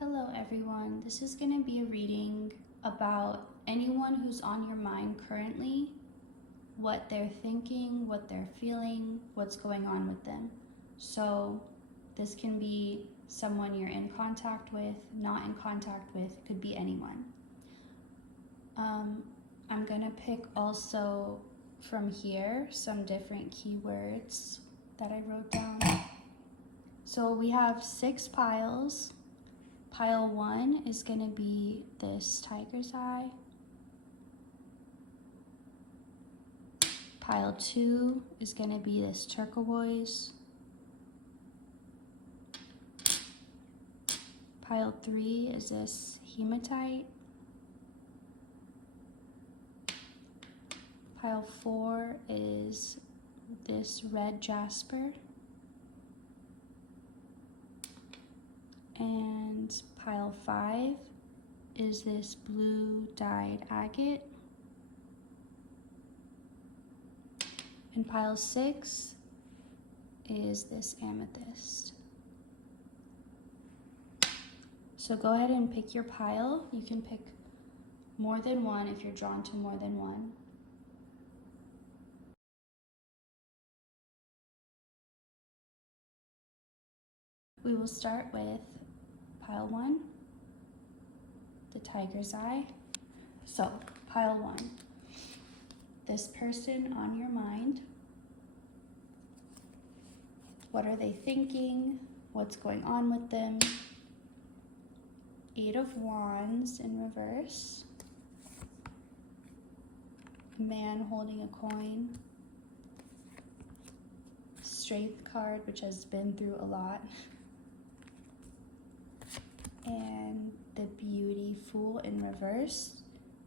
Hello everyone, this is going to be a reading about anyone who's on your mind currently, what they're thinking, what they're feeling, what's going on with them. So this can be someone you're in contact with, not in contact with, it could be anyone. I'm going to pick also from here some different keywords that I wrote down. So we have 6 piles. Pile 1 is going to be this tiger's eye. Pile 2 is going to be this turquoise. Pile 3 is this hematite. Pile 4 is this red jasper. And pile 5 is this blue dyed agate. And pile 6 is this amethyst. So go ahead and pick your pile. You can pick more than one if you're drawn to more than one. We will start with pile 1, the tiger's eye. So, pile 1, this person on your mind. What are they thinking? What's going on with them? 8 of Wands in reverse. Man holding a coin. Strength card, which has been through a lot. And the beauty fool in reverse.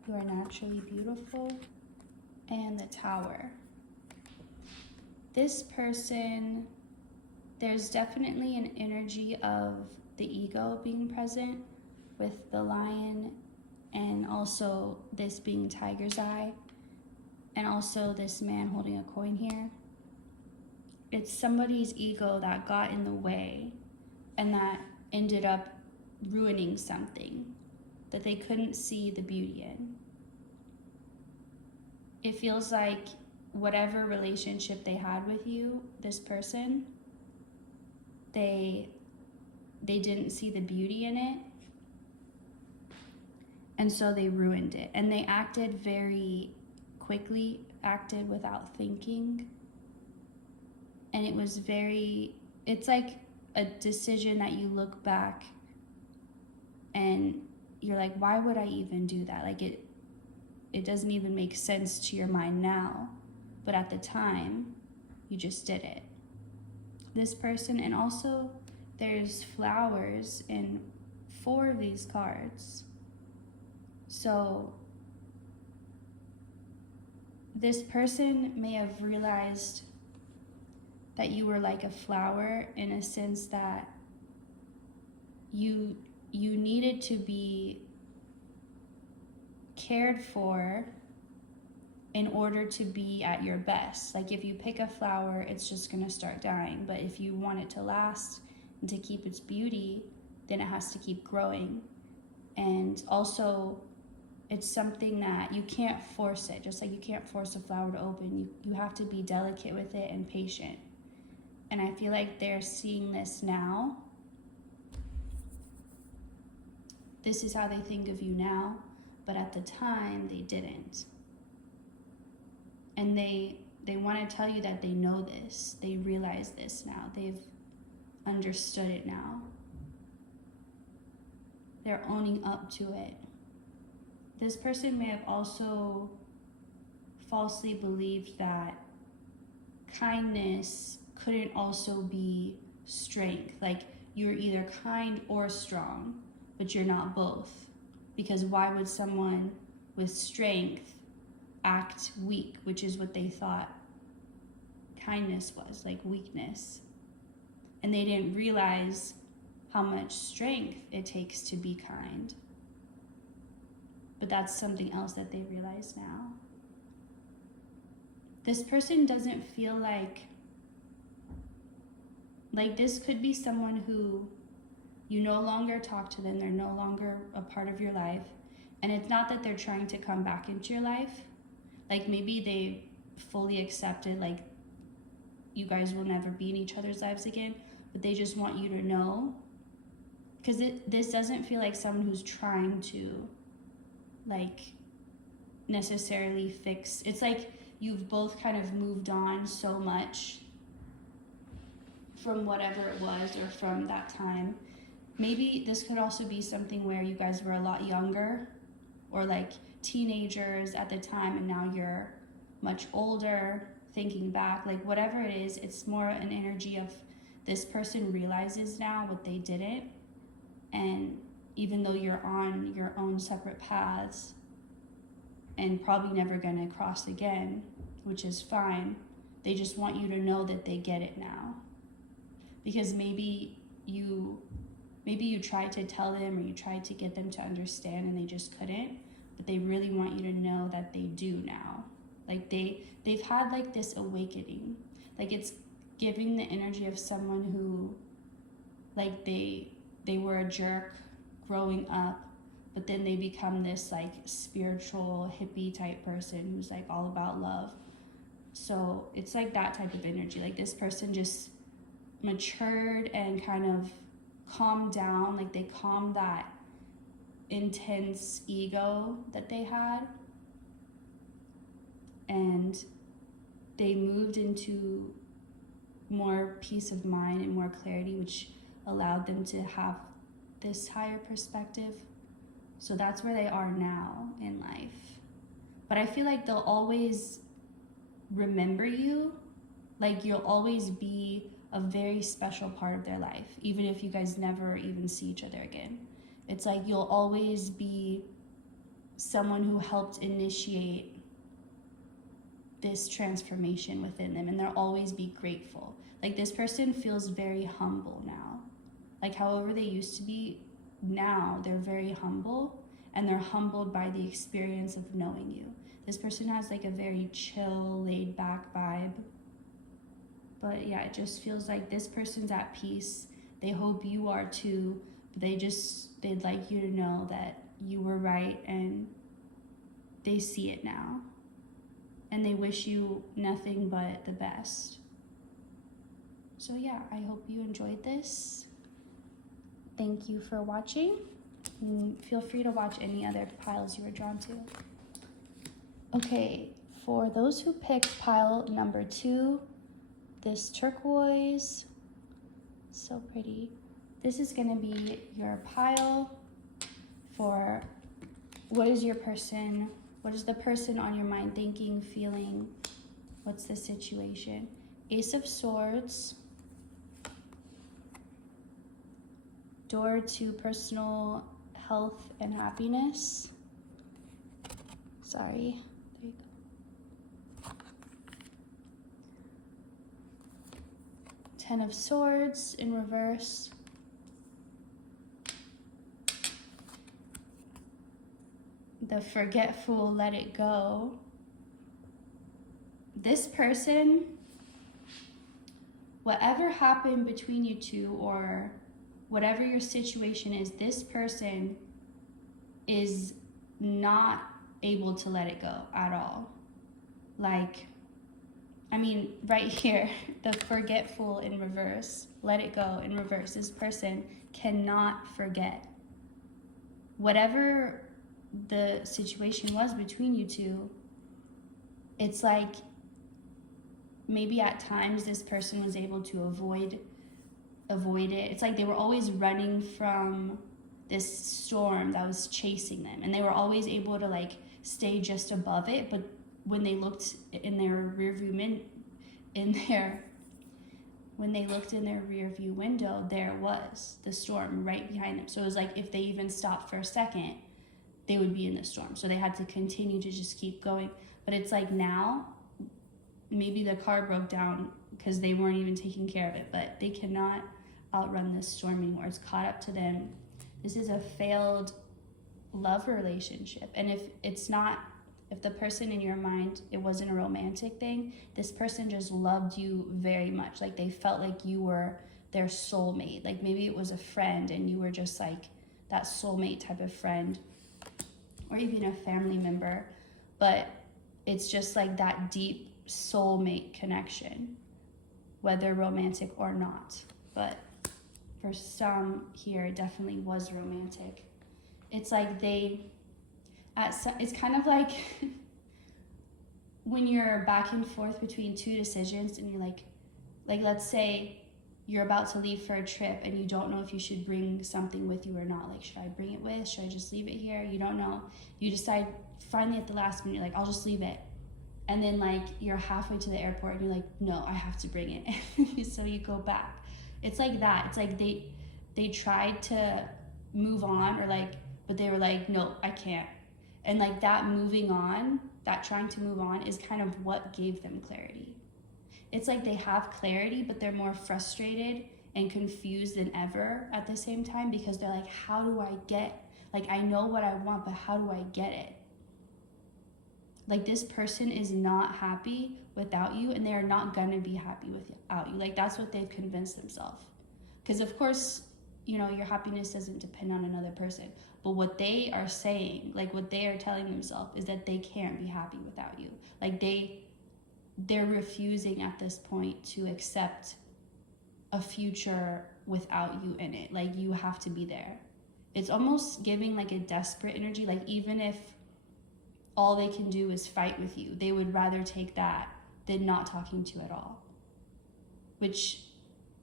You are naturally beautiful. And the tower. This person, there's definitely an energy of the ego being present with the lion and also this being tiger's eye and also this man holding a coin here. It's somebody's ego that got in the way and that ended up ruining something that they couldn't see the beauty in. It feels like whatever relationship they had with you, this person, they didn't see the beauty in it, and so they ruined it. And they acted very quickly, acted without thinking, and it was it's like a decision that you look back and you're like, why would I even do that? Like it doesn't even make sense to your mind now, but at the time, you just did it. This person, and also there's flowers in 4 of these cards. So this person may have realized that you were like a flower in a sense that you needed to be cared for in order to be at your best. Like if you pick a flower, it's just gonna start dying. But if you want it to last and to keep its beauty, then it has to keep growing. And also, it's something that you can't force it, just like you can't force a flower to open. You have to be delicate with it and patient. And I feel like they're seeing this now. This is how they think of you now, but at the time they didn't. And they want to tell you that they know this. They realize this now. They've understood it now. They're owning up to it. This person may have also falsely believed that kindness couldn't also be strength. Like you're either kind or strong, but you're not both. Because why would someone with strength act weak, which is what they thought kindness was, like weakness. And they didn't realize how much strength it takes to be kind. But that's something else that they realize now. This person doesn't feel like this could be someone who You no longer talk to them. They're no longer a part of your life. And it's not that they're trying to come back into your life. Like maybe they fully accepted, like, you guys will never be in each other's lives again, but they just want you to know. Because this doesn't feel like someone who's trying to, like, necessarily fix. It's like you've both kind of moved on so much from whatever it was or from that time. Maybe this could also be something where you guys were a lot younger or like teenagers at the time, and now you're much older, thinking back, like whatever it is, it's more an energy of this person realizes now what they didn't. And even though you're on your own separate paths and probably never going to cross again, which is fine, they just want you to know that they get it now. Because maybe you tried to tell them, or you tried to get them to understand and they just couldn't, but they really want you to know that they do now. Like they've had like this awakening. Like it's giving the energy of someone who, like, they were a jerk growing up, but then they become this like spiritual hippie type person who's like all about love. So it's like that type of energy. Like this person just matured and kind of calmed down. Like they calmed that intense ego that they had, and they moved into more peace of mind and more clarity, which allowed them to have this higher perspective. So that's where they are now in life. But I feel like they'll always remember you. Like you'll always be a very special part of their life, even if you guys never even see each other again. It's like you'll always be someone who helped initiate this transformation within them, and they'll always be grateful. Like this person feels very humble now. Like however they used to be, now they're very humble, and they're humbled by the experience of knowing you. This person has like a very chill, laid back vibe. But yeah, it just feels like this person's at peace. They hope you are too. They'd like you to know that you were right, and they see it now. And they wish you nothing but the best. So yeah, I hope you enjoyed this. Thank you for watching. Feel free to watch any other piles you were drawn to. Okay, for those who picked pile number 2, this turquoise, so pretty. This is gonna be your pile for what is the person on your mind thinking, feeling, what's the situation? Ace of Swords, door to personal health and happiness. Sorry, there you go. 10 of Swords in reverse. The forgetful, let it go. This person, whatever happened between you two, or whatever your situation is, this person is not able to let it go at all. Like, I mean, right here, the forgetful in reverse, let it go in reverse. This person cannot forget. Whatever the situation was between you two, it's like maybe at times this person was able to avoid it. It's like they were always running from this storm that was chasing them, and they were always able to like stay just above it, but when they looked in their rearview window, there was the storm right behind them. So it was like if they even stopped for a second, they would be in the storm. So they had to continue to just keep going. But it's like now, maybe the car broke down because they weren't even taking care of it, but they cannot outrun this storm anymore. It's caught up to them. This is a failed love relationship. And if the person in your mind, it wasn't a romantic thing, this person just loved you very much. Like they felt like you were their soulmate. Like maybe it was a friend and you were just like that soulmate type of friend, or even a family member, but it's just like that deep soulmate connection, whether romantic or not. But for some here, it definitely was romantic. It's like it's kind of like when you're back and forth between two decisions and you're like let's say you're about to leave for a trip and you don't know if you should bring something with you or not. Like, should I bring it with? Should I just leave it here? You don't know. You decide finally at the last minute, you're like, I'll just leave it. And then like you're halfway to the airport and you're like, no, I have to bring it. So you go back. It's like that. It's like they tried to move on, or like, but they were like, no, I can't. And like that moving on, that trying to move on is kind of what gave them clarity. It's like they have clarity, but they're more frustrated and confused than ever at the same time, because they're like, how do I get, like, I know what I want, but how do I get it? Like, this person is not happy without you, and they're not gonna be happy without you. Like, that's what they've convinced themselves. Because of course, you know, your happiness doesn't depend on another person. But what they are saying, like what they are telling themselves, is that they can't be happy without you. Like they're refusing at this point to accept a future without you in it. Like, you have to be there. It's almost giving like a desperate energy. Like, even if all they can do is fight with you, they would rather take that than not talking to you at all, which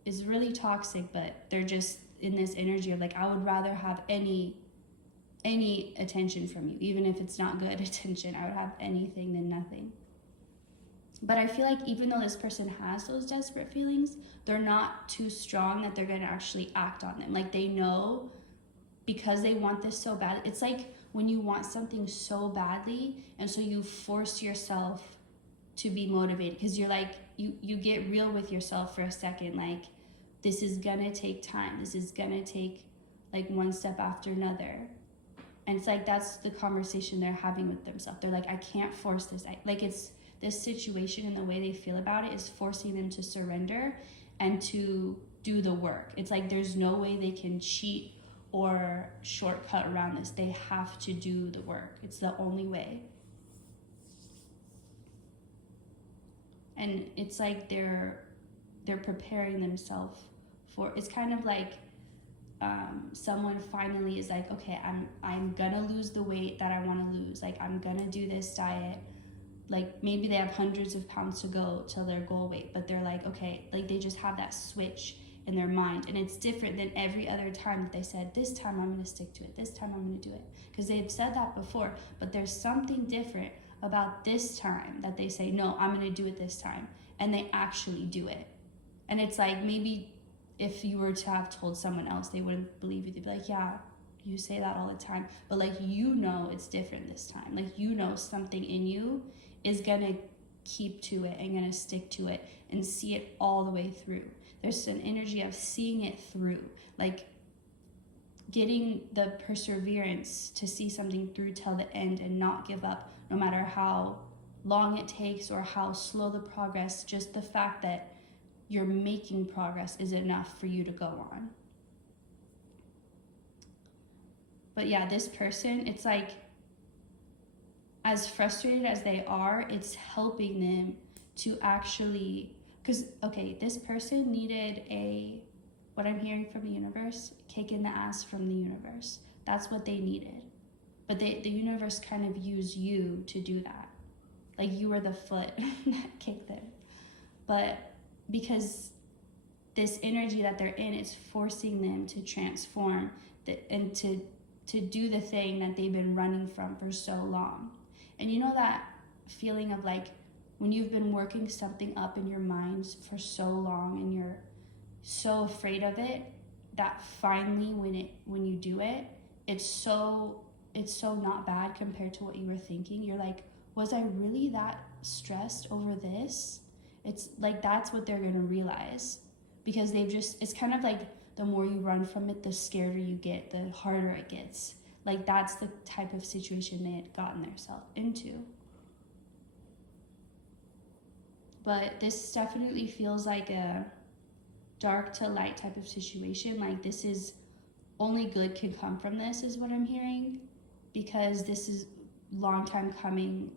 is really toxic. But they're just in this energy of like, I would rather have any attention from you, even if it's not good attention. I would have anything than nothing. But I feel like even though this person has those desperate feelings, they're not too strong that they're going to actually act on them. Like, they know, because they want this so bad. It's like when you want something so badly, and so you force yourself to be motivated, because you're like, you get real with yourself for a second. Like, this is going to take time. This is going to take like one step after another. And it's like, that's the conversation they're having with themselves. They're like, I can't force this. Like, it's this situation, and the way they feel about it is forcing them to surrender and to do the work. It's like there's no way they can cheat or shortcut around this. They have to do the work. It's the only way. And it's like they're preparing themselves for, it's kind of like someone finally is like, okay, I'm gonna lose the weight that I want to lose. Like, I'm gonna do this diet. Like, maybe they have hundreds of pounds to go till their goal weight, but they're like, okay, like they just have that switch in their mind. And it's different than every other time that they said, this time I'm going to stick to it, this time I'm going to do it. Because they've said that before, but there's something different about this time that they say, no, I'm going to do it this time. And they actually do it. And it's like, maybe if you were to have told someone else, they wouldn't believe you. They'd be like, yeah, you say that all the time. But like, you know, it's different this time. Like, you know, something in you is gonna keep to it and gonna stick to it and see it all the way through. There's an energy of seeing it through, like getting the perseverance to see something through till the end and not give up, no matter how long it takes or how slow the progress. Just the fact that you're making progress is enough for you to go on. But yeah, this person, it's like, as frustrated as they are, it's helping them to actually, because, okay, this person needed what I'm hearing from the universe, kick in the ass from the universe. That's what they needed. But the universe kind of used you to do that. Like, you were the foot that kicked them. But because this energy that they're in is forcing them to transform and to do the thing that they've been running from for so long. And you know that feeling of like, when you've been working something up in your mind for so long and you're so afraid of it, that finally when you do it, it's so not bad compared to what you were thinking. You're like, was I really that stressed over this? It's like, that's what they're gonna realize, because it's kind of like, the more you run from it, the scarier you get, the harder it gets. Like, that's the type of situation they had gotten themselves into. But this definitely feels like dark to light type of situation. Like, this is only good can come from this, is what I'm hearing, because this is long time coming,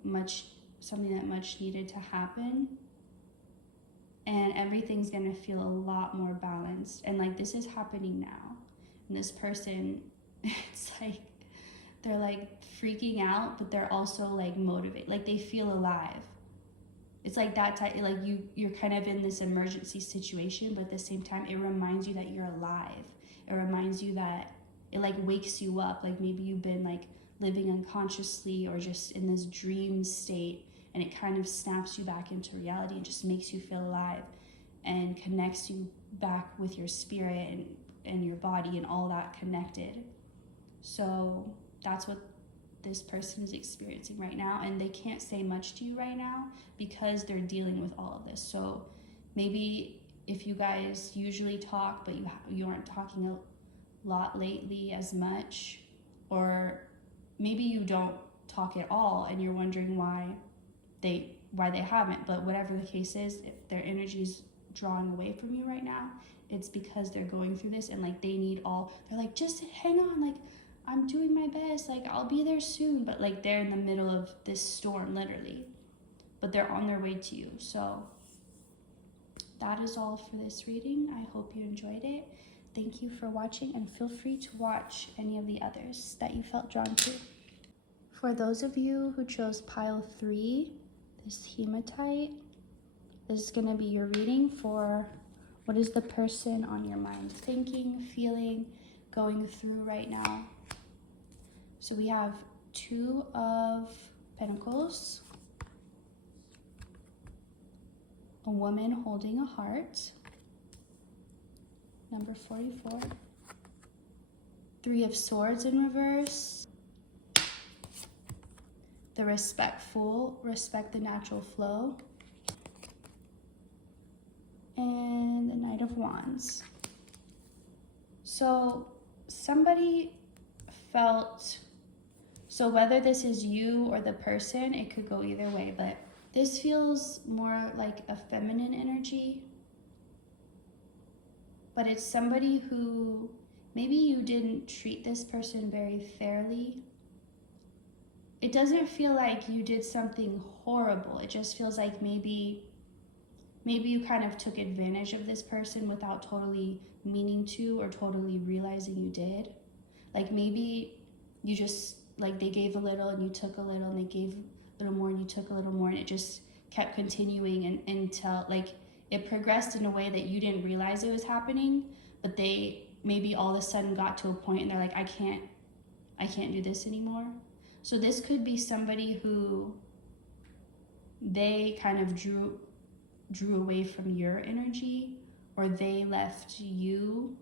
something that much needed to happen, and everything's gonna feel a lot more balanced. And like, this is happening now, and this person, it's like they're like freaking out, but they're also like motivated, like they feel alive. It's like that type, like you're kind of in this emergency situation, but at the same time it reminds you that you're alive. It reminds you that it like wakes you up, like maybe you've been like living unconsciously or just in this dream state, and it kind of snaps you back into reality and just makes you feel alive and connects you back with your spirit and your body and all that connected. So that's what this person is experiencing right now, and they can't say much to you right now because they're dealing with all of this. So maybe if you guys usually talk, but you aren't talking a lot lately as much, or maybe you don't talk at all and you're wondering why they haven't. But whatever the case is, if their energy's drawing away from you right now, it's because they're going through this, and like they're like, just hang on, like I'm doing my best, like I'll be there soon, but like they're in the middle of this storm literally, but they're on their way to you. So that is all for this reading. I hope you enjoyed it. Thank you for watching, and feel free to watch any of the others that you felt drawn to. For those of you who chose pile 3, this hematite, this is going to be your reading for what is the person on your mind thinking, feeling, going through right now. So we have 2 of Pentacles, a woman holding a heart, number 44, 3 of Swords in reverse, the respectful, respect the natural flow, and the Knight of Wands. So somebody felt, so whether this is you or the person, it could go either way, but this feels more like a feminine energy. But it's somebody who, maybe you didn't treat this person very fairly. It doesn't feel like you did something horrible. It just feels like maybe you kind of took advantage of this person without totally meaning to, or totally realizing you did. Like maybe you just, like they gave a little and you took a little, and they gave a little more and you took a little more, and it just kept continuing until like it progressed in a way that you didn't realize it was happening, but they maybe all of a sudden got to a point and they're like, I can't do this anymore. So this could be somebody who they kind of drew away from your energy, or they left you,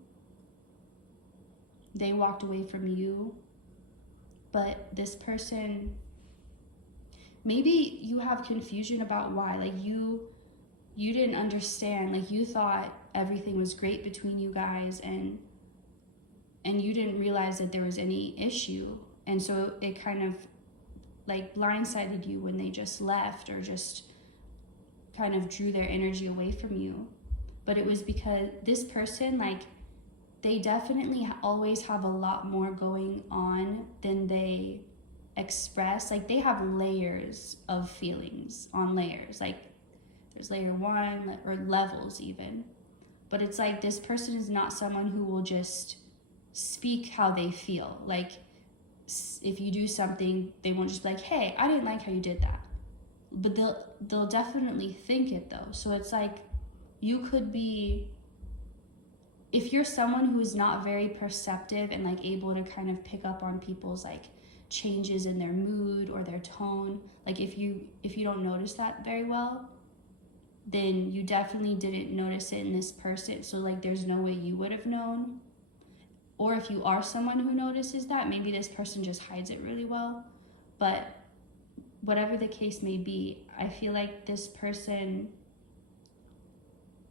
they walked away from you. But this person, maybe you have confusion about why, like you didn't understand, like you thought everything was great between you guys, and you didn't realize that there was any issue, and so it kind of like blindsided you when they just left, or just kind of drew their energy away from you. But it was because this person, like they definitely always have a lot more going on than they express. Like they have layers of feelings on layers, like there's layer 1 or levels even. But it's like this person is not someone who will just speak how they feel. Like if you do something, they won't just be like, hey, I didn't like how you did that. But they'll definitely think it though. So it's like you could be, if you're someone who is not very perceptive and like able to kind of pick up on people's like changes in their mood or their tone, like if you don't notice that very well, then you definitely didn't notice it in this person. So like there's no way you would have known. Or if you are someone who notices that, maybe this person just hides it really well. But whatever the case may be, I feel like this person,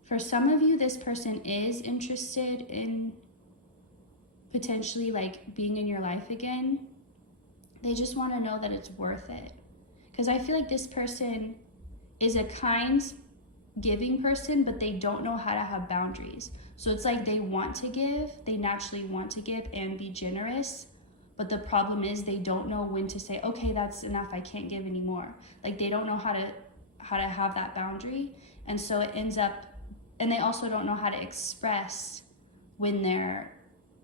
for some of you, this person is interested in potentially like being in your life again. They just want to know that it's worth it. Because I feel like this person is a kind giving person, but they don't know how to have boundaries. So it's like they want to give, they naturally want to give and be generous, but the problem is they don't know when to say, okay, that's enough, I can't give anymore. Like they don't know how to have that boundary, and so it ends up, and they also don't know how to express when they're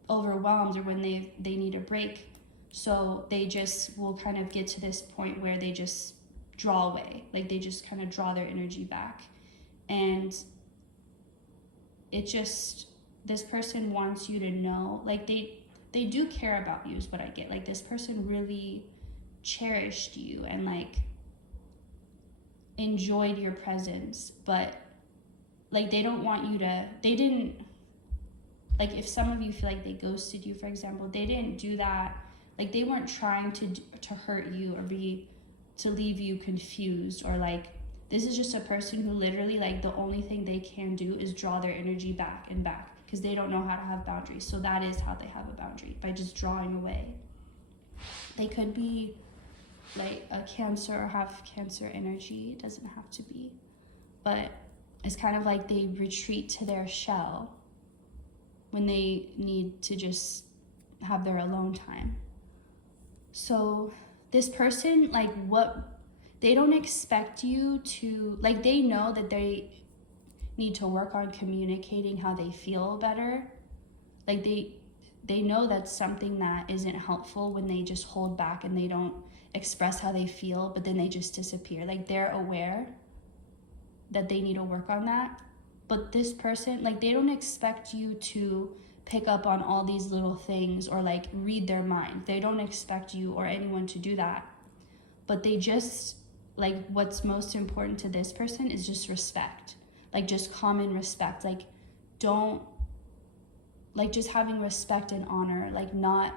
overwhelmed or when they need a break. So they just will kind of get to this point where they just draw away, like they just kind of draw their energy back. And it just, this person wants you to know, like they do care about you is what I get. Like this person really cherished you and like enjoyed your presence, but like they don't want you to, they didn't, like if some of you feel like they ghosted you, for example, they didn't do that. Like they weren't trying to hurt you or to leave you confused, or like, this is just a person who literally, like, the only thing they can do is draw their energy back and back because they don't know how to have boundaries. So that is how they have a boundary, by just drawing away. They could be like a Cancer or have Cancer energy. It doesn't have to be. But it's kind of like they retreat to their shell when they need to just have their alone time. So this person, like, they don't expect you to, like, they know that they need to work on communicating how they feel better. Like they know that's something that isn't helpful when they just hold back and they don't express how they feel, but then they just disappear. Like they're aware that they need to work on that. But this person, like, they don't expect you to pick up on all these little things or like read their mind. They don't expect you or anyone to do that. But they just, like, what's most important to this person is just respect. Like just common respect. Like don't, like just having respect and honor, like not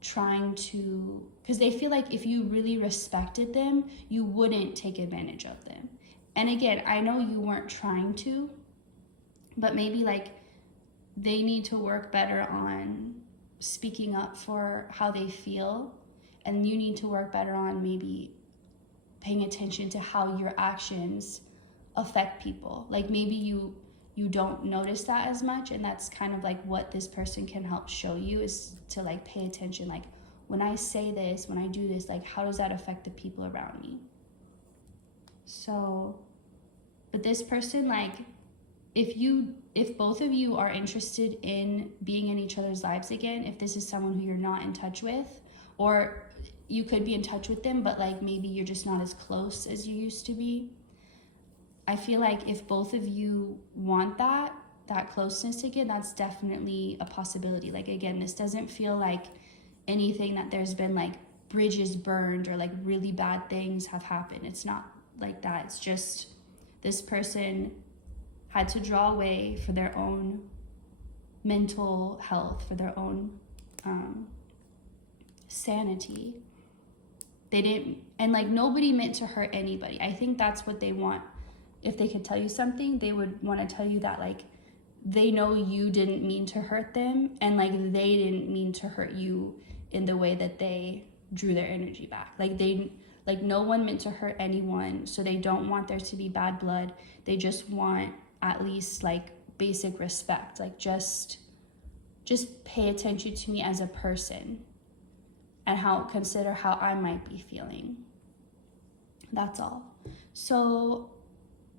trying to, because they feel like if you really respected them, you wouldn't take advantage of them. And again, I know you weren't trying to, but maybe like they need to work better on speaking up for how they feel, and you need to work better on maybe paying attention to how your actions affect people. Like maybe you don't notice that as much, and that's kind of like what this person can help show you, is to like pay attention. Like when I say this, when I do this, like how does that affect the people around me? So, but this person, like, if both of you are interested in being in each other's lives again, if this is someone who you're not in touch with, or you could be in touch with them, but like maybe you're just not as close as you used to be, I feel like if both of you want that closeness again, that's definitely a possibility. Like again, this doesn't feel like anything that there's been like bridges burned or like really bad things have happened. It's not like that. It's just this person had to draw away for their own mental health, for their own sanity. They didn't, and like nobody meant to hurt anybody. I think that's what they want. If they could tell you something, they would want to tell you that like they know you didn't mean to hurt them, and like they didn't mean to hurt you in the way that they drew their energy back. Like no one meant to hurt anyone, so they don't want there to be bad blood. They just want at least like basic respect. Like just pay attention to me as a person and consider how I might be feeling. That's all. So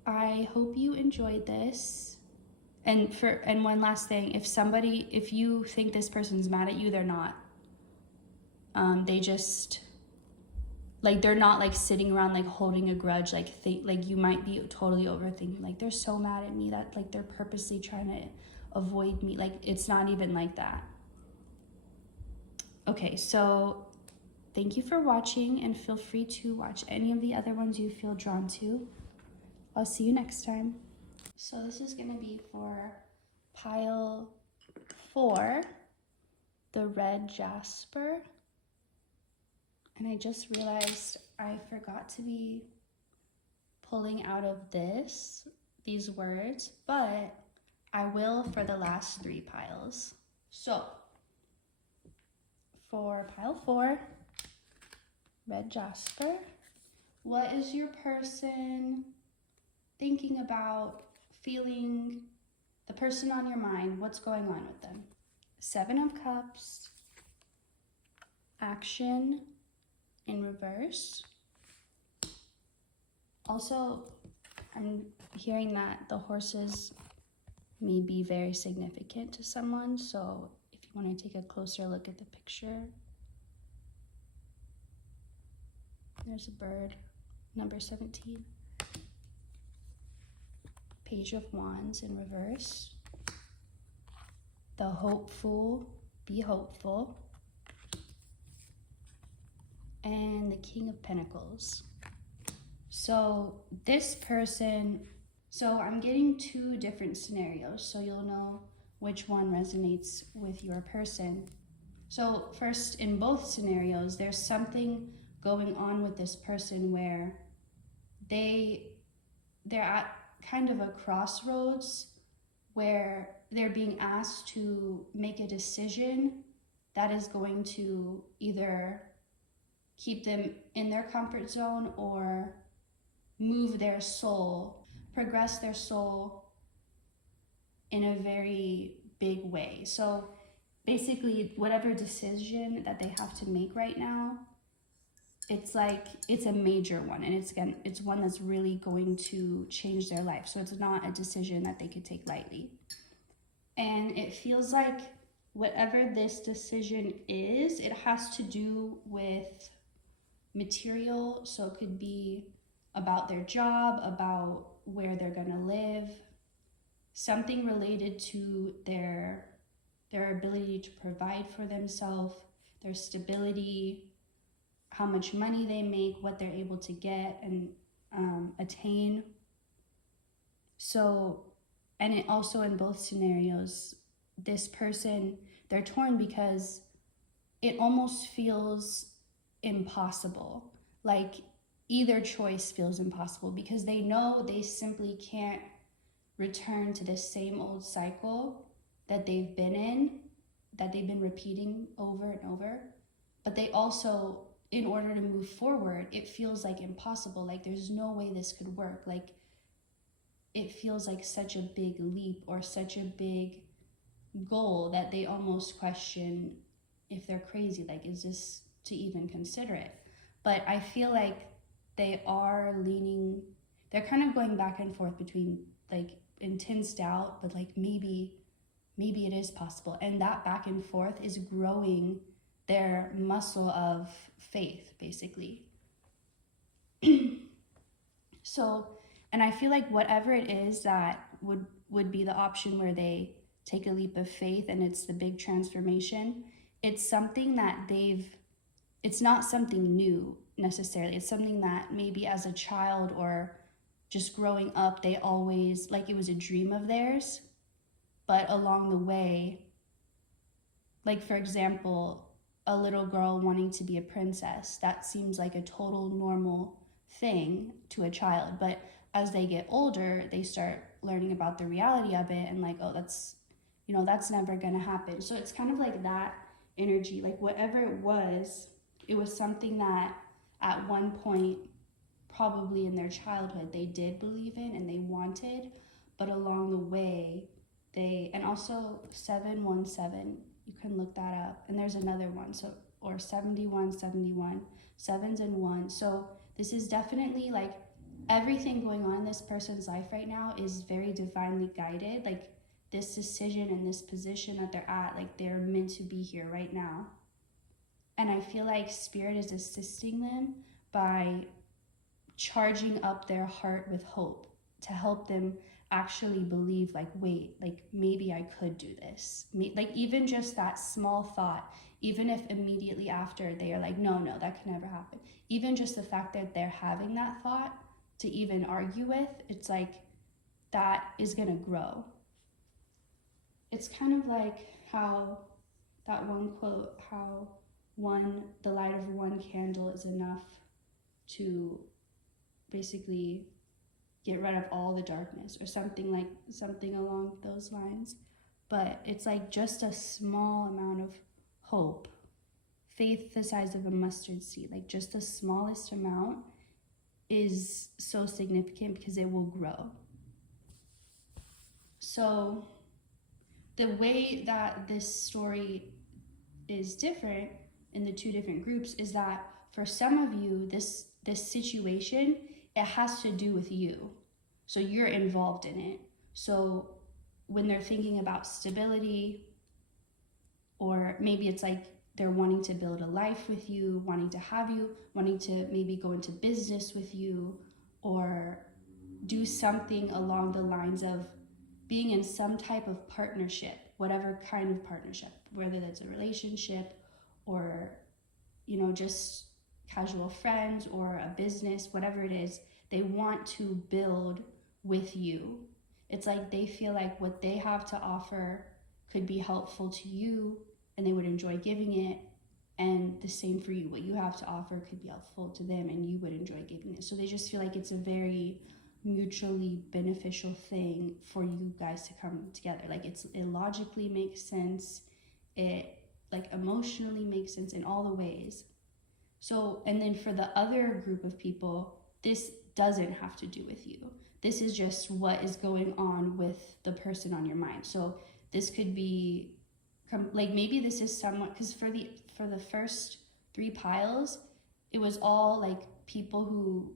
I hope you enjoyed this. And one last thing, if you think this person's mad at you, they're not. They just, like, they're not like sitting around like holding a grudge, like you might be totally overthinking, like they're so mad at me that like they're purposely trying to avoid me. Like it's not even like that. Okay, so thank you for watching, and feel free to watch any of the other ones you feel drawn to. I'll see you next time. So this is gonna be for pile 4, the red jasper. And I just realized I forgot to be pulling out of these words, but I will for the last 3 piles. So for pile 4, red jasper, what is your person thinking about, feeling the person on your mind, what's going on with them. 7 of Cups, action in reverse. Also, I'm hearing that the horses may be very significant to someone, so if you want to take a closer look at the picture. There's a bird, number 17. Page of Wands in reverse. The hopeful, be hopeful. And the King of Pentacles. So this person, so I'm getting 2 different scenarios, so you'll know which one resonates with your person. So first, in both scenarios, there's something going on with this person where they're at kind of a crossroads where they're being asked to make a decision that is going to either keep them in their comfort zone or move their soul, progress their soul in a very big way. So basically, whatever decision that they have to make right now, it's like it's a major one, and it's one that's really going to change their life. So it's not a decision that they could take lightly. And it feels like whatever this decision is, it has to do with material. So it could be about their job, about where they're gonna live, something related to their ability to provide for themselves, their stability, how much money they make, what they're able to get and attain. So, and it also in both scenarios, this person, they're torn because it almost feels impossible. Like either choice feels impossible because they know they simply can't return to the same old cycle that they've been in, that they've been repeating over and over. But they also, in order to move forward, it feels like impossible. Like there's no way this could work. Like it feels like such a big leap or such a big goal that they almost question if they're crazy. Like, is this to even consider it? But I feel like they are leaning, they're kind of going back and forth between like intense doubt, but like maybe it is possible. And that back and forth is growing their muscle of faith, basically. So, and I feel like whatever it is that would be the option where they take a leap of faith and it's the big transformation, it's something that it's not something new necessarily. It's something that maybe as a child or just growing up, they always, like it was a dream of theirs, but along the way, like for example, a little girl wanting to be a princess, that seems like a total normal thing to a child. But as they get older, they start learning about the reality of it and like, oh, that's never gonna happen. So it's kind of like that energy, like whatever it was something that at one point, probably in their childhood, they did believe in and they wanted, but along the way, and also 717, you can look that up. And there's another one, so, or 71, sevens and one. So this is definitely like everything going on in this person's life right now is very divinely guided. Like this decision and this position that they're at, like they're meant to be here right now. And I feel like Spirit is assisting them by charging up their heart with hope to help them actually believe, like, wait, like maybe I could do this. Like even just that small thought, even if immediately after they are like, no, that can never happen. Even just the fact that they're having that thought to even argue with, it's like that is gonna grow. It's kind of like how that one quote, how the light of one candle is enough to basically get rid of all the darkness, or something along those lines. But it's like just a small amount of hope, faith the size of a mustard seed, like just the smallest amount is so significant because it will grow. So the way that this story is different in the two different groups is that for some of you, this situation, it has to do with you. So you're involved in it. So when they're thinking about stability, or maybe it's like they're wanting to build a life with you, wanting to have you, wanting to maybe go into business with you, or do something along the lines of being in some type of partnership, whatever kind of partnership, whether that's a relationship or, you know, just casual friends or a business, whatever it is, they want to build with you. It's like they feel like what they have to offer could be helpful to you and they would enjoy giving it. And the same for you, what you have to offer could be helpful to them and you would enjoy giving it. So they just feel like it's a very mutually beneficial thing for you guys to come together. Like it logically makes sense, it like emotionally makes sense in all the ways. So, and then for the other group of people, this doesn't have to do with you. This is just what is going on with the person on your mind. So this could be like, maybe this is somewhat, because for the first 3 piles, it was all like people who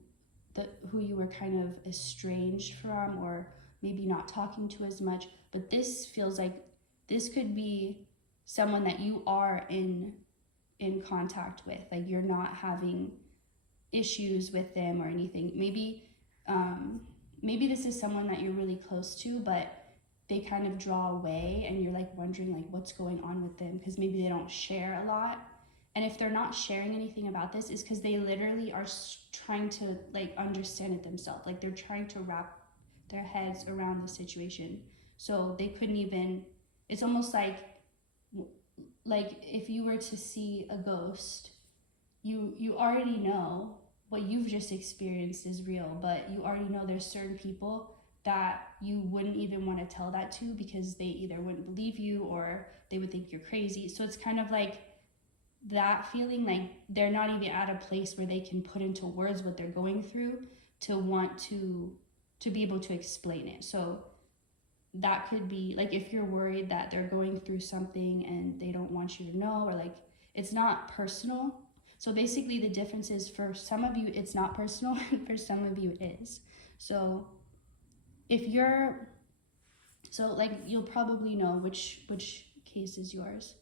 you were kind of estranged from, or maybe not talking to as much. But this feels like this could be someone that you are in contact with, like you're not having issues with them or anything. Maybe this is someone that you're really close to, but they kind of draw away and you're like wondering like what's going on with them, because maybe they don't share a lot. And if they're not sharing anything about this, is because they literally are trying to like understand it themselves. Like they're trying to wrap their heads around the situation. So they couldn't even, it's almost like if you were to see a ghost, you already know what you've just experienced is real, but you already know there's certain people that you wouldn't even want to tell that to, because they either wouldn't believe you or they would think you're crazy. So it's kind of like that feeling like they're not even at a place where they can put into words what they're going through to want to be able to explain it. So that could be like if you're worried that they're going through something and they don't want you to know, or like it's not personal. So basically the difference is, for some of you it's not personal and for some of you it is. So if you're, so like you'll probably know which case is yours.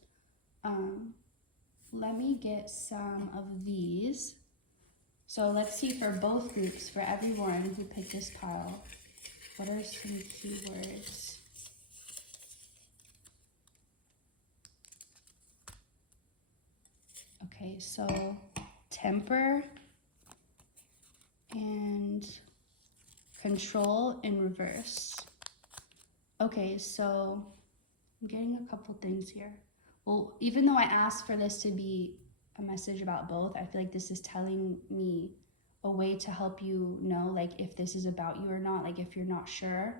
Let me get some of these. So let's see for both groups, for everyone who picked this pile, what are some keywords? Okay, so temper and control in reverse. Okay, so I'm getting a couple things here. Well, even though I asked for this to be a message about both, I feel like this is telling me a way to help you know, like, if this is about you or not, like if you're not sure.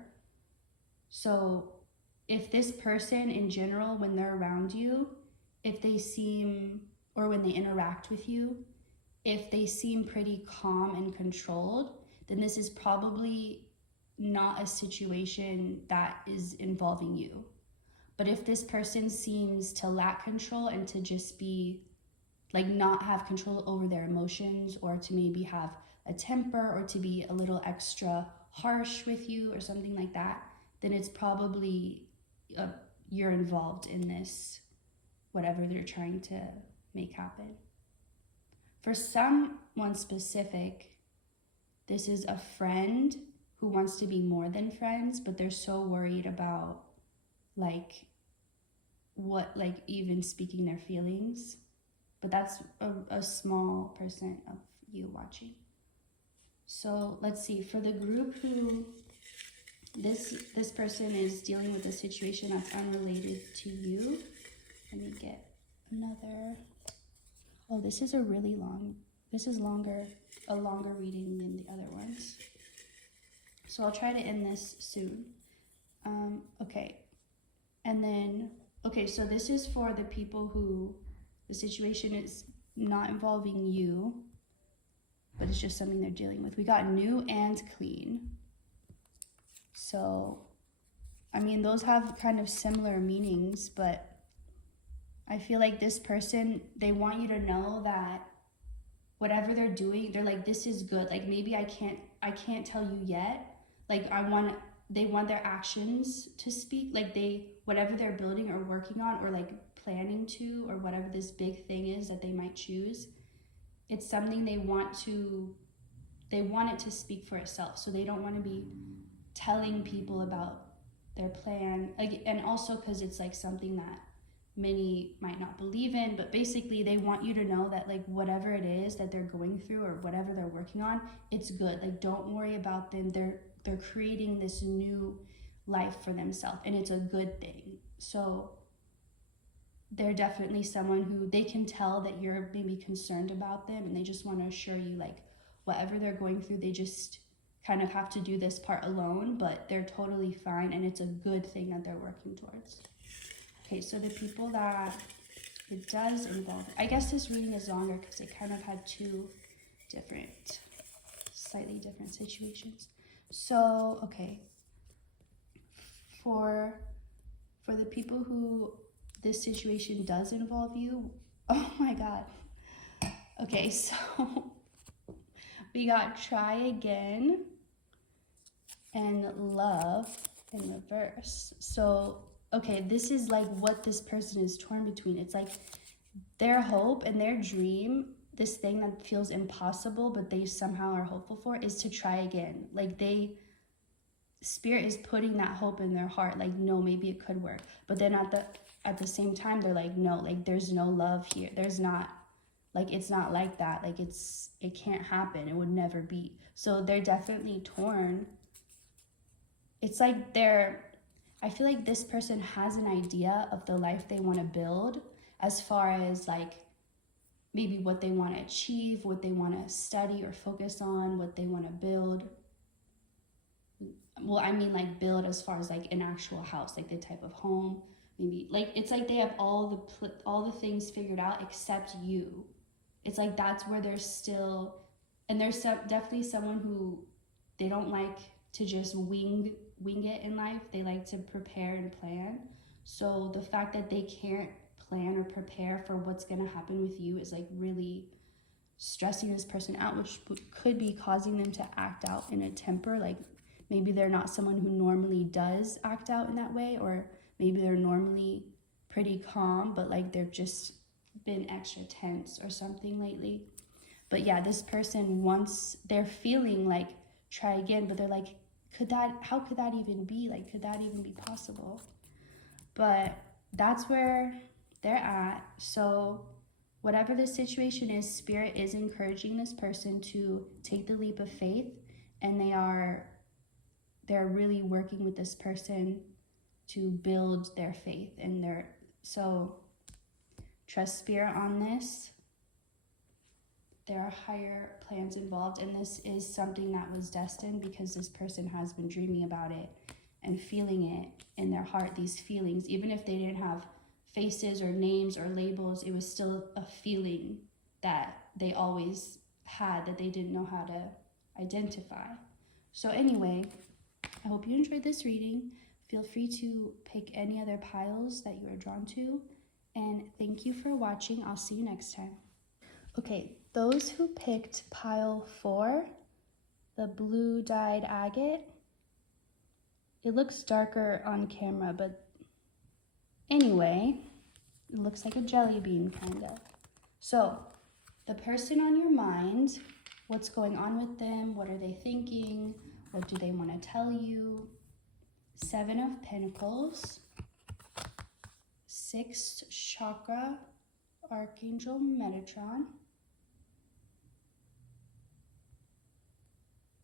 So if this person in general, when they're around you, if they seem, or when they interact with you, if they seem pretty calm and controlled, then this is probably not a situation that is involving you. But if this person seems to lack control and to just be like not have control over their emotions, or to maybe have a temper, or to be a little extra harsh with you or something like that, then it's probably you're involved in this, whatever they're trying to make happen. For someone specific, this is a friend who wants to be more than friends, but they're so worried about like what, like even speaking their feelings. But that's a small percent of you watching. So let's see, for the group who this person is dealing with a situation that's unrelated to you. Let me get another. Oh, this is a longer reading than the other ones. So I'll try to end this soon. Okay. And then, okay, so this is for the people who the situation is not involving you, but it's just something they're dealing with. We got new and clean. So, I mean, those have kind of similar meanings, but I feel like this person, they want you to know that whatever they're doing, they're like, this is good. Like, maybe I can't tell you yet. Like, they want their actions to speak. Like, whatever they're building or working on or like planning to, or whatever this big thing is that they might choose, it's something they want it to speak for itself. So they don't want to be telling people about their plan. And also because it's like something that many might not believe in, but basically they want you to know that like whatever it is that they're going through or whatever they're working on, it's good. Like, don't worry about them. They're creating this new life for themselves, and it's a good thing. So they're definitely someone who they can tell that you're maybe concerned about them, and they just want to assure you like whatever they're going through, they just kind of have to do this part alone, but they're totally fine, and it's a good thing that they're working towards. Okay, so the people that it does involve, I guess this reading is longer because it kind of had two slightly different situations. So, okay, for the people who this situation does involve you, oh my God. Okay, so we got try again and love in reverse. So, okay, this is like what this person is torn between. It's like their hope and their dream, this thing that feels impossible, but they somehow are hopeful for, is to try again. Like Spirit is putting that hope in their heart. Like, no, maybe it could work. But then at the same time, they're like, no, like there's no love here. There's not, like, it's not like that. Like it can't happen. It would never be. So they're definitely torn. It's like I feel like this person has an idea of the life they want to build, as far as like maybe what they want to achieve, what they want to study or focus on, what they want to build. Well, I mean like build as far as like an actual house, like the type of home, maybe like it's like they have all the things figured out except you. It's like that's where they're still, and there's definitely someone who they don't like to just wing it in life. They like to prepare and plan. So the fact that they can't plan or prepare for what's going to happen with you is like really stressing this person out, which could be causing them to act out in a temper. Like maybe they're not someone who normally does act out in that way, or maybe they're normally pretty calm, but like they've just been extra tense or something lately. But yeah, this person they're feeling like try again, but they're like, how could that even be? Like, could that even be possible? But that's where they're at. So whatever the situation is, Spirit is encouraging this person to take the leap of faith, and they're really working with this person to build their faith, and so trust Spirit on this. There are higher plans involved, and this is something that was destined because this person has been dreaming about it and feeling it in their heart, these feelings. Even if they didn't have faces or names or labels, it was still a feeling that they always had that they didn't know how to identify. So anyway, I hope you enjoyed this reading. Feel free to pick any other piles that you are drawn to, and thank you for watching. I'll see you next time. Okay, those who picked pile 4, the blue dyed agate, it looks darker on camera, but anyway, it looks like a jelly bean kind of. So the person on your mind, what's going on with them? What are they thinking? What do they want to tell you? 7 of Pentacles, 6th chakra, Archangel Metatron.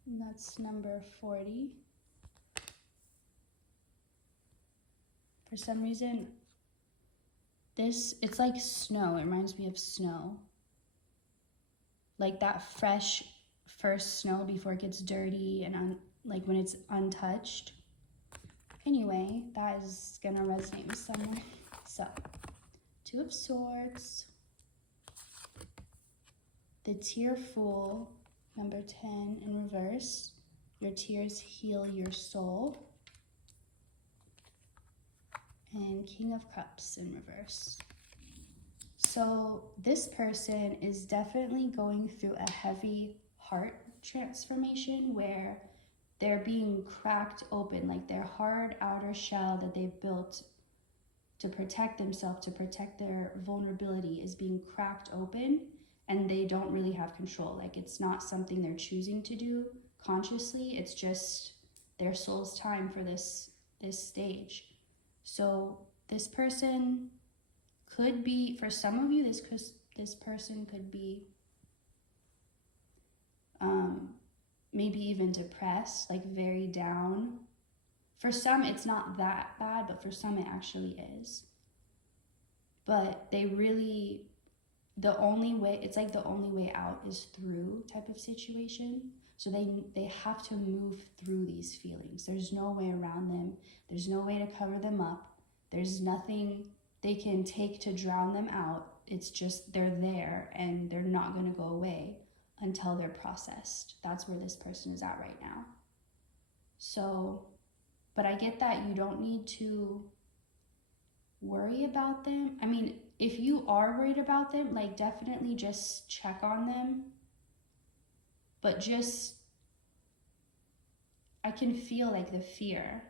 And that's number 40. For some reason, it's like snow. It reminds me of snow. Like that fresh first snow before it gets dirty and like when it's untouched. Anyway, that is gonna resonate with someone. So, 2 of Swords, the Tear Fool. Number 10 in reverse. Your tears heal your soul. And King of Cups in reverse. So this person is definitely going through a heavy heart transformation where they're being cracked open, like their hard outer shell that they've built to protect themselves, to protect their vulnerability, is being cracked open, and they don't really have control. Like, it's not something they're choosing to do consciously. It's just their soul's time for this stage. So this person could be, for some of you, this person could be maybe even depressed, like very down. For some, it's not that bad, but for some, it actually is. But they really, the only way, it's like the only way out is through type of situation. So they have to move through these feelings. There's no way around them. There's no way to cover them up. There's nothing they can take to drown them out. It's just they're there and they're not going to go away until they're processed. That's where this person is at right now. So, but I get that you don't need to worry about them. I mean, if you are worried about them, like, definitely just check on them. But just, I can feel like the fear.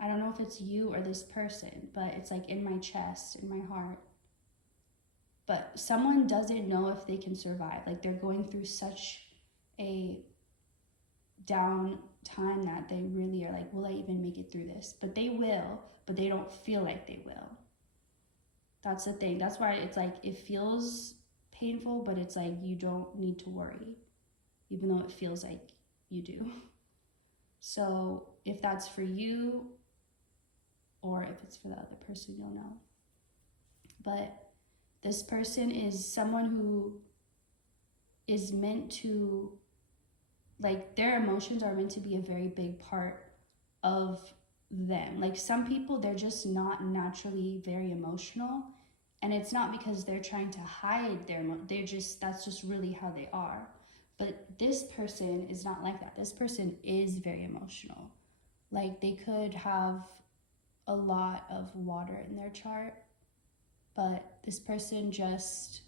I don't know if it's you or this person, but it's like in my chest, in my heart. But someone doesn't know if they can survive. Like, they're going through such a down time that they really are like, will I even make it through this? But they will, but they don't feel like they will. That's the thing. That's why it's like, it feels painful, but it's like you don't need to worry, even though it feels like you do. So if that's for you, or if it's for the other person, you'll know. But this person is someone who is meant to, like, their emotions are meant to be a very big part of them. Like, some people, they're just not naturally very emotional, and it's not because they're trying to hide their that's just really how they are. But this person is not like that. This person is very emotional. Like, they could have a lot of water in their chart, but this person just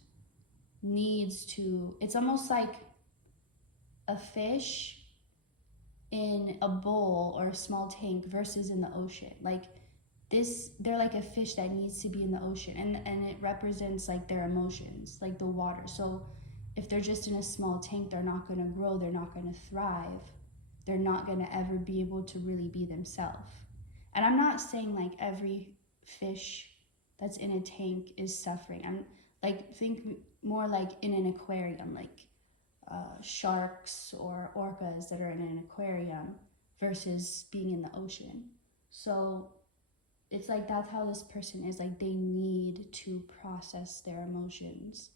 needs to, it's almost like a fish in a bowl or a small tank versus in the ocean. Like, they're like a fish that needs to be in the ocean, and it represents like their emotions, like the water. So if they're just in a small tank, they're not going to grow, they're not going to thrive, they're not going to ever be able to really be themselves. And I'm not saying like every fish that's in a tank is suffering. I'm like, think more like in an aquarium, like sharks or orcas that are in an aquarium versus being in the ocean. So it's like, that's how this person is. Like, they need to process their emotions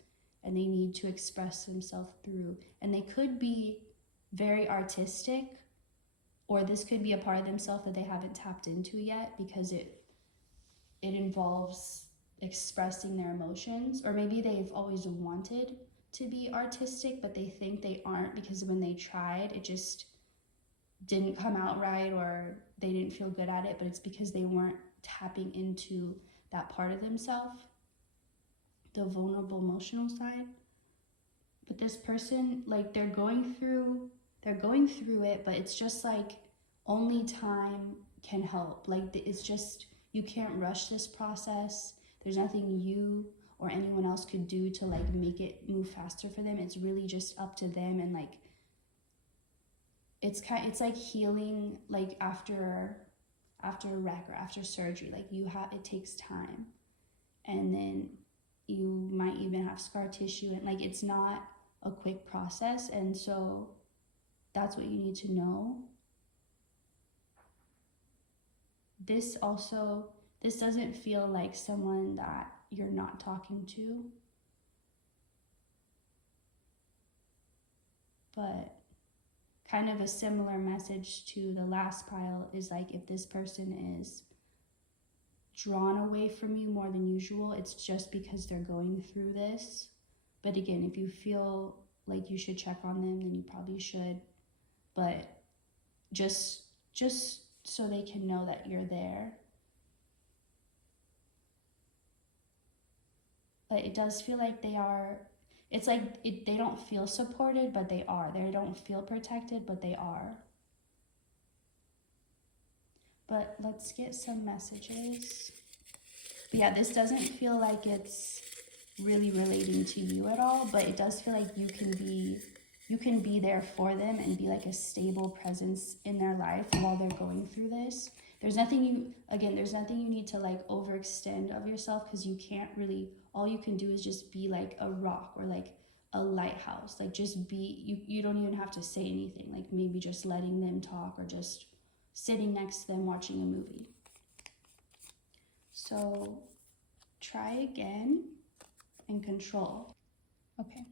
and they need to express themselves through. And they could be very artistic, or this could be a part of themselves that they haven't tapped into yet, because it involves expressing their emotions. Or maybe they've always wanted to be artistic, but they think they aren't because when they tried, it just didn't come out right, or they didn't feel good at it. But it's because they weren't tapping into that part of themselves, the vulnerable emotional side. But this person, like, they're going through it, but it's just like only time can help. Like, it's just, you can't rush this process. There's nothing you or anyone else could do to like make it move faster for them. It's really just up to them. And like, it's like healing, like after a wreck or after surgery. Like, it takes time, and then you might even have scar tissue, and like, it's not a quick process. And so that's what you need to know. This doesn't feel like someone that you're not talking to, but kind of a similar message to the last pile is like, if this person is drawn away from you more than usual, it's just because they're going through this. But again, if you feel like you should check on them, then you probably should. But just so they can know that you're there. But it does feel like they are, it's like they don't feel supported, but they are. They don't feel protected, but they are. But let's get some messages. But yeah, this doesn't feel like it's really relating to you at all, but it does feel like you can be there for them and be like a stable presence in their life while they're going through this. There's nothing you need to like overextend of yourself, because you can't really, all you can do is just be like a rock or like a lighthouse. Like just be, you don't even have to say anything, like maybe just letting them talk or just sitting next to them watching a movie. So try again and control. Okay.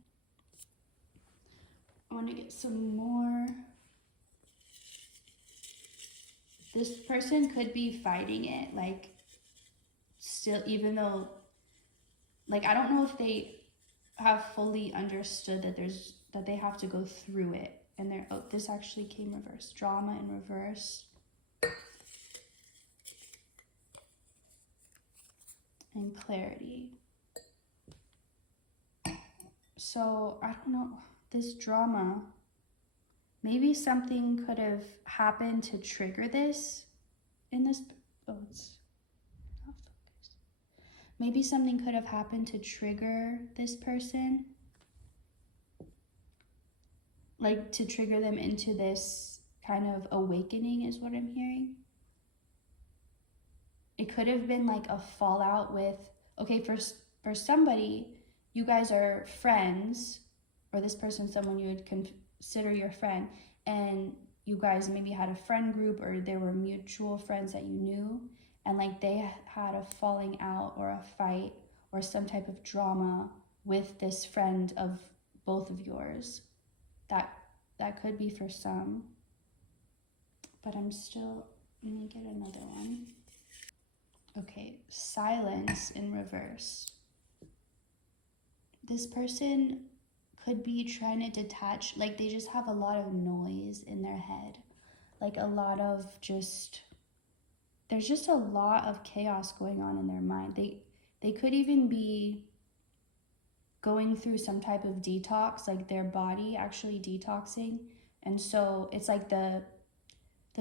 I want to get some more. This person could be fighting it, like still, even though, like, I don't know if they have fully understood that they have to go through it. And this actually came reversed. Drama in reverse. And clarity. So I don't know, this drama, maybe something could have happened to trigger this in this. Oh, it's not focused. Maybe something could have happened to trigger this person, like to trigger them into this kind of awakening is what I'm hearing. It could have been like a fallout with, okay, for somebody, you guys are friends, or this person's someone you would consider your friend, and you guys maybe had a friend group, or there were mutual friends that you knew, and like they had a falling out or a fight or some type of drama with this friend of both of yours. That could be for some, but I'm still, let me get another one. Okay, silence in reverse. This person could be trying to detach, like they just have a lot of noise in their head, like a lot of there's just a lot of chaos going on in their mind. They could even be going through some type of detox, like their body actually detoxing, and so it's like the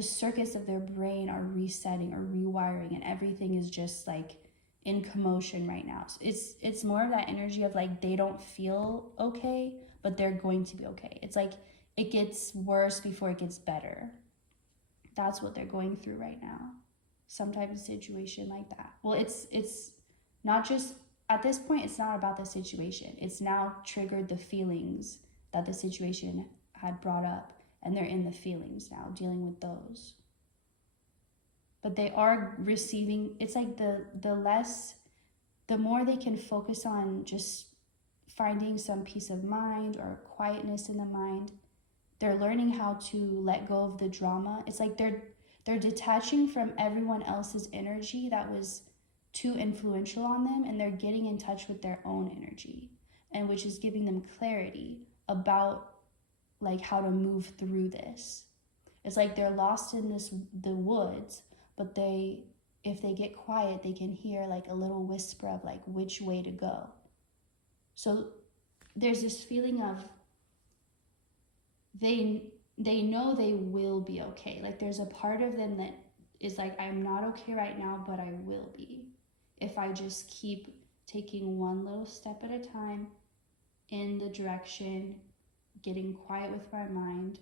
circuits of their brain are resetting or rewiring, and everything is just like in commotion right now. So it's more of that energy of like they don't feel okay, but they're going to be okay. It's like it gets worse before it gets better. That's what they're going through right now. Some type of situation like that. Well, it's not just, at this point, it's not about the situation. It's now triggered the feelings that the situation had brought up, and they're in the feelings now, dealing with those. But they are receiving, it's like the more they can focus on just finding some peace of mind or quietness in the mind, they're learning how to let go of the drama. It's like they're detaching from everyone else's energy that was too influential on them, and they're getting in touch with their own energy, and which is giving them clarity about like how to move through this. It's like they're lost in the woods, but if they get quiet, they can hear like a little whisper of like which way to go. So there's this feeling of they know they will be okay. Like there's a part of them that is like, I'm not okay right now, but I will be if I just keep taking one little step at a time in the direction, getting quiet with my mind.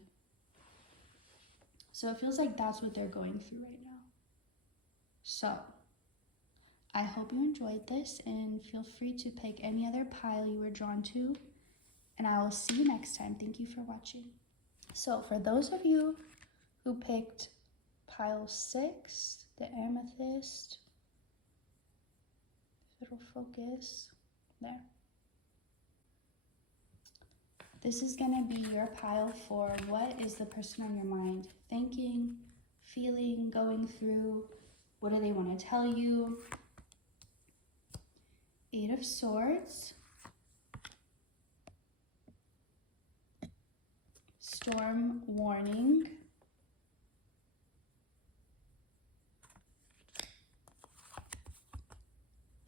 So it feels like that's what they're going through right now. So I hope you enjoyed this, and feel free to pick any other pile you were drawn to, and I will see you next time. Thank you for watching. So for those of you who picked pile 6, the amethyst, if it'll focus, there. This is going to be your pile for what is the person on your mind thinking, feeling, going through. What do they want to tell you? 8 of Swords, Storm warning.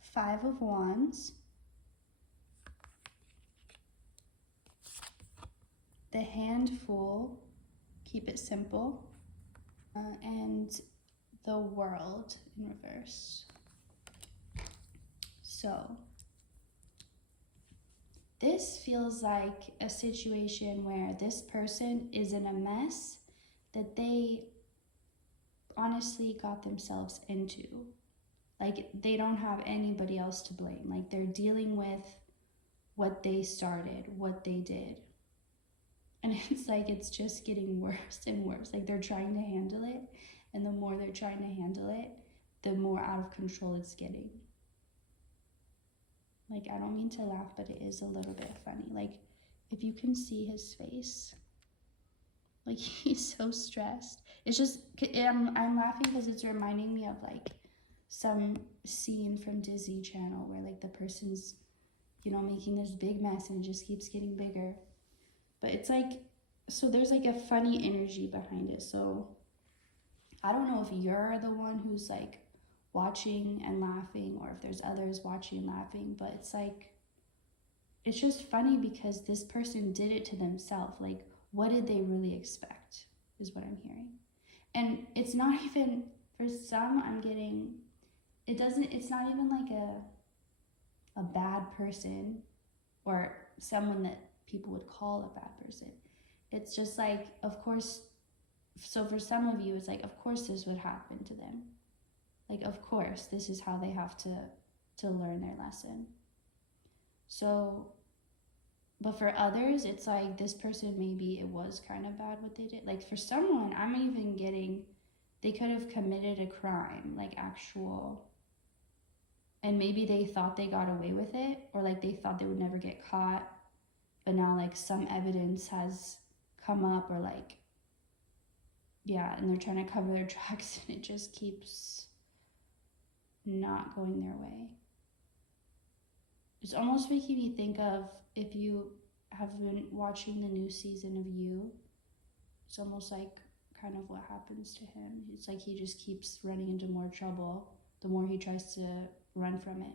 Five of Wands. The Handful. Keep it simple. And the World in reverse. So this feels like a situation where this person is in a mess that they honestly got themselves into. Like, they don't have anybody else to blame. Like, they're dealing with what they started, what they did. And it's like it's just getting worse and worse. Like, they're trying to handle it, and the more they're trying to handle it, the more out of control it's getting. Like, I don't mean to laugh, but it is a little bit funny. Like, if you can see his face, like, he's so stressed. It's just, I'm laughing because it's reminding me of, like, some scene from Disney Channel where, like, the person's, you know, making this big mess and it just keeps getting bigger. But it's like, so there's, like, a funny energy behind it. So I don't know if you're the one who's, like, watching and laughing, or if there's others watching and laughing, but it's like, it's just funny because this person did it to themselves. Like, what did they really expect is what I'm hearing. And it's not even, for some, I'm getting, it's not even like a bad person or someone that people would call a bad person. It's just like, of course, so for some of you, it's like, of course this would happen to them. Like, of course, this is how they have to learn their lesson. So, but for others, it's like, this person, maybe it was kind of bad what they did. Like, for someone, I'm even getting, they could have committed a crime, like actual, and maybe they thought they got away with it, or like they thought they would never get caught, but now like some evidence has come up, or like, yeah, and they're trying to cover their tracks, and it just keeps not going their way. It's almost making me think of, if you have been watching the new season of You, it's almost like kind of what happens to him. It's like he just keeps running into more trouble the more he tries to run from it.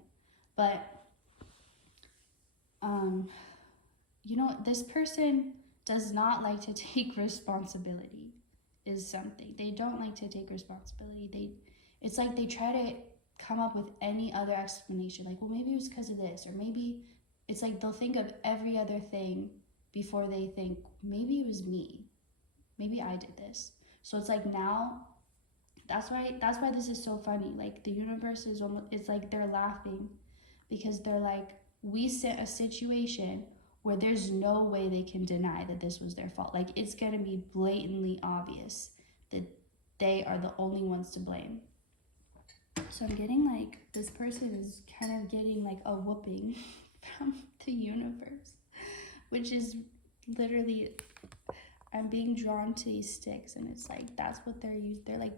But you know, this person does not like to take responsibility, is something. They don't like to take responsibility. It's like they try to come up with any other explanation, like, well, maybe it was because of this, or maybe it's like they'll think of every other thing before they think, maybe it was me, maybe I did this. So it's like, now that's why this is so funny. Like, the universe is almost, it's like they're laughing because they're like, we set a situation where there's no way they can deny that this was their fault. Like, it's gonna be blatantly obvious that they are the only ones to blame. So I'm getting like, this person is kind of getting like a whooping from the universe, which is literally, I'm being drawn to these sticks, and it's like, that's what they're used. They're like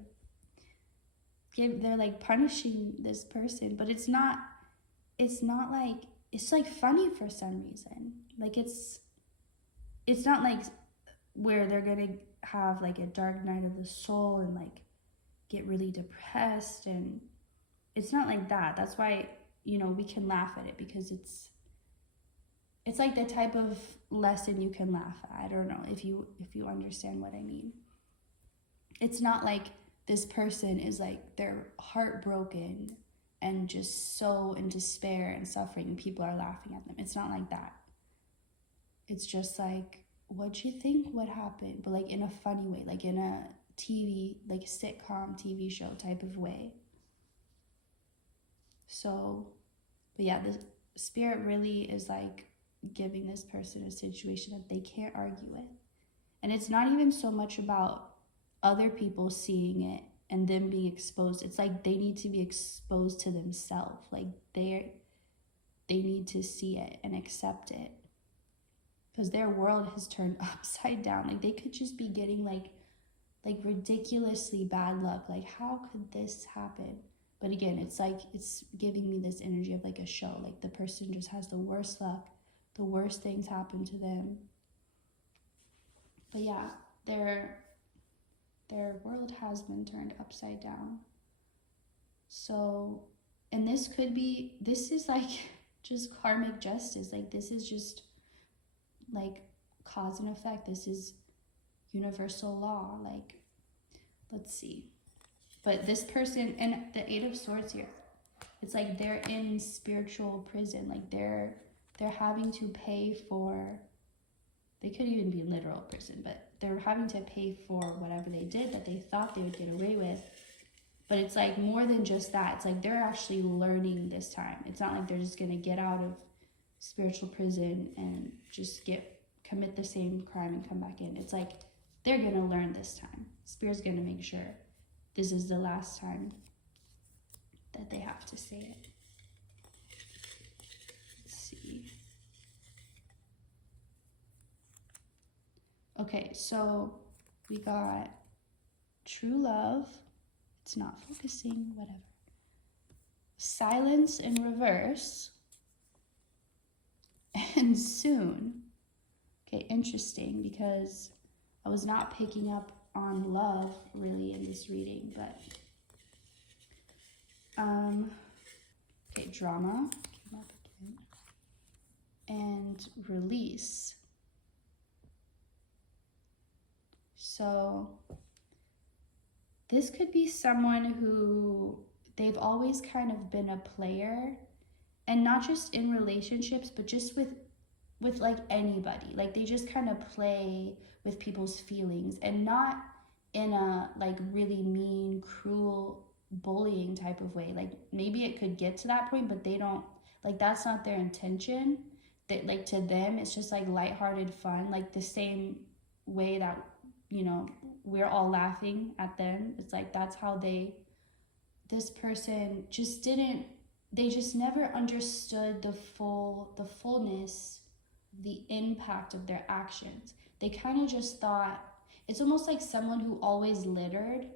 punishing this person, but it's not like, it's like funny for some reason. Like, it's not like where they're gonna have like a dark night of the soul and like get really depressed, and it's not like that. That's why, you know, we can laugh at it, because it's like the type of lesson you can laugh at. I don't know if you understand what I mean. It's not like this person is like, they're heartbroken and just so in despair and suffering, and people are laughing at them. It's not like that. It's just like, what'd you think would happen? But like in a funny way, like in a TV, like sitcom TV show type of way. So, but yeah, the spirit really is like giving this person a situation that they can't argue with. And it's not even so much about other people seeing it and them being exposed. It's like they need to be exposed to themselves. Like they need to see it and accept it, because their world has turned upside down. Like, they could just be getting like ridiculously bad luck. Like, how could this happen? But again, it's like, it's giving me this energy of like a show. Like, the person just has the worst luck, the worst things happen to them. But yeah, their world has been turned upside down. So, and this is like just karmic justice. Like, this is just like cause and effect. This is universal law. Like, let's see. But this person, and the Eight of Swords here, it's like they're in spiritual prison. Like, they're having to pay for, they could even be literal prison, but they're having to pay for whatever they did that they thought they would get away with. But it's like more than just that. It's like they're actually learning this time. It's not like they're just going to get out of spiritual prison and just commit the same crime and come back in. It's like they're going to learn this time. Spirit's going to make sure this is the last time that they have to say it. Let's see. Okay, so we got true love. It's not focusing, whatever. Silence in reverse. And soon. Okay, interesting, because I was not picking up on love really in this reading, but okay, drama came up again. And release. So this could be someone who they've always kind of been a player, and not just in relationships, but just with like anybody. Like, they just kind of play with people's feelings, and not in a like really mean, cruel, bullying type of way. Like, maybe it could get to that point, but they don't, like, that's not their intention. That, like, to them it's just like lighthearted fun, like the same way that, you know, we're all laughing at them. It's like that's how this person just didn't, they just never understood the fullness, the impact of their actions. They kind of just thought, it's almost like someone who always littered,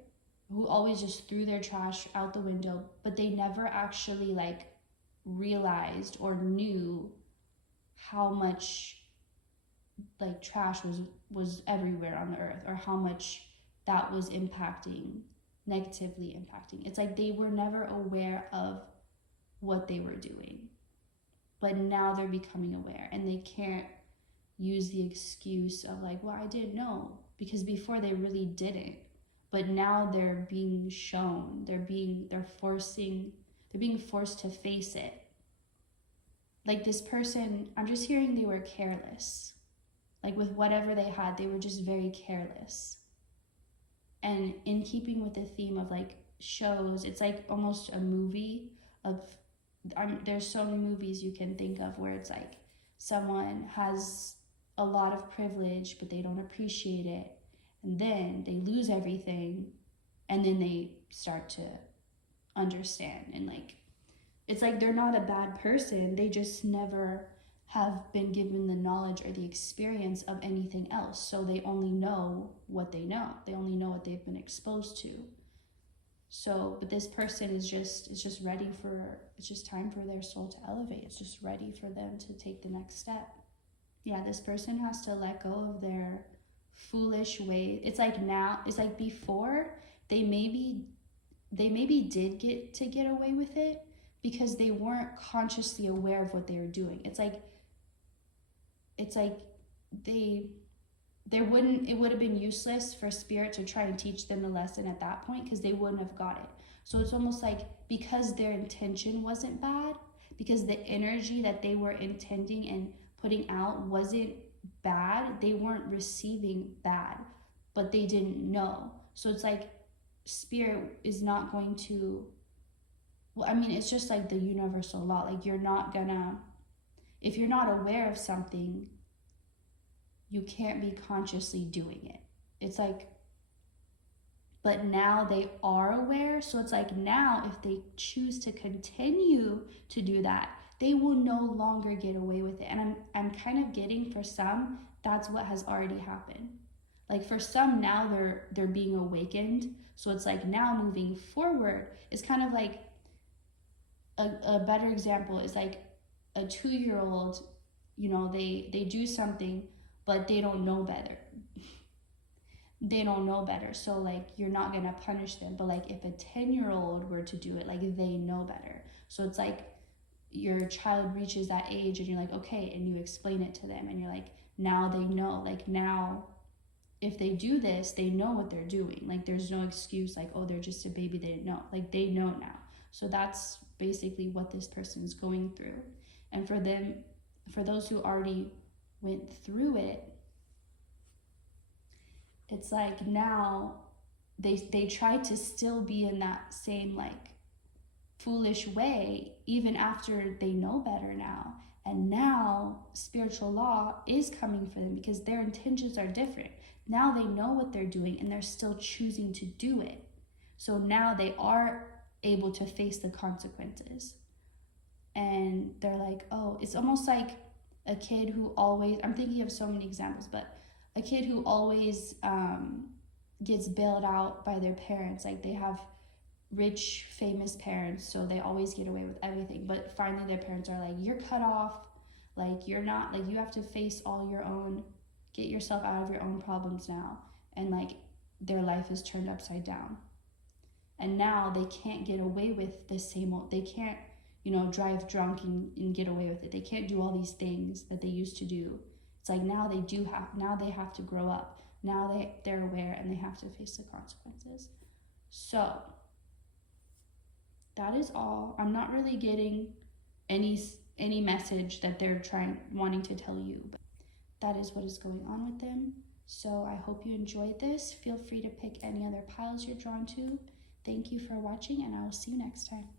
who always just threw their trash out the window, but they never actually like realized or knew how much like trash was everywhere on the earth, or how much that was negatively impacting. It's like they were never aware of what they were doing, but now they're becoming aware, and they can't use the excuse of like, well, I didn't know, because before they really didn't, but now they're being shown, they're being forced to face it. Like, this person, I'm just hearing they were careless. Like, with whatever they had, they were just very careless. And in keeping with the theme of like shows, it's like almost a movie of, there's so many movies you can think of where it's like someone has a lot of privilege, but they don't appreciate it. And then they lose everything, and then they start to understand. And like, it's like they're not a bad person. They just never have been given the knowledge or the experience of anything else. So they only know what they know. They only know what they've been exposed to. So, but this person is just ready for, it's just time for their soul to elevate. It's just ready for them to take the next step. Yeah, this person has to let go of their foolish way. It's like now, it's like before, they maybe did get away with it because they weren't consciously aware of what they were doing. It's like it would have been useless for spirit to try and teach them the lesson at that point, because they wouldn't have got it. So it's almost like, because their intention wasn't bad, because the energy that they were intending and putting out wasn't bad, they weren't receiving bad, but they didn't know. So it's like spirit is not going to, well, I mean, it's just like the universal law. Like, you're not gonna, if you're not aware of something, you can't be consciously doing it. It's like, but now they are aware. So it's like, now if they choose to continue to do that, they will no longer get away with it. And I'm kind of getting, for some, that's what has already happened. Like, for some now they're being awakened. So it's like, now moving forward is kind of like a better example is like a 2-year-old, you know, they do something, but they don't know better. they don't know better, so like you're not gonna punish them. But like if a 10-year-old were to do it, like they know better. So it's like your child reaches that age and you're like, okay, and you explain it to them and you're like, now they know, like now if they do this, they know what they're doing. Like there's no excuse like, oh, they're just a baby, they didn't know. Like they know now. So that's basically what this person is going through. And for them, for those who already went through it, it's like now they try to still be in that same like foolish way even after they know better now. And now spiritual law is coming for them because their intentions are different. Now they know what they're doing and they're still choosing to do it. So now they are able to face the consequences. And they're like, oh, it's almost like a kid who always, I'm thinking of so many examples, but a kid who always gets bailed out by their parents. Like they have rich, famous parents, so they always get away with everything. But finally, their parents are like, you're cut off. Like, you're not, like, you have to face all your own, get yourself out of your own problems now. And like, their life is turned upside down. And now they can't get away with the same old, they can't, drive drunk and get away with it. They can't do all these things that they used to do. It's like now they have to grow up. Now they're aware and they have to face the consequences. So that is all. I'm not really getting any message that they're wanting to tell you, but that is what is going on with them. So I hope you enjoyed this. Feel free to pick any other piles you're drawn to. Thank you for watching, and I will see you next time.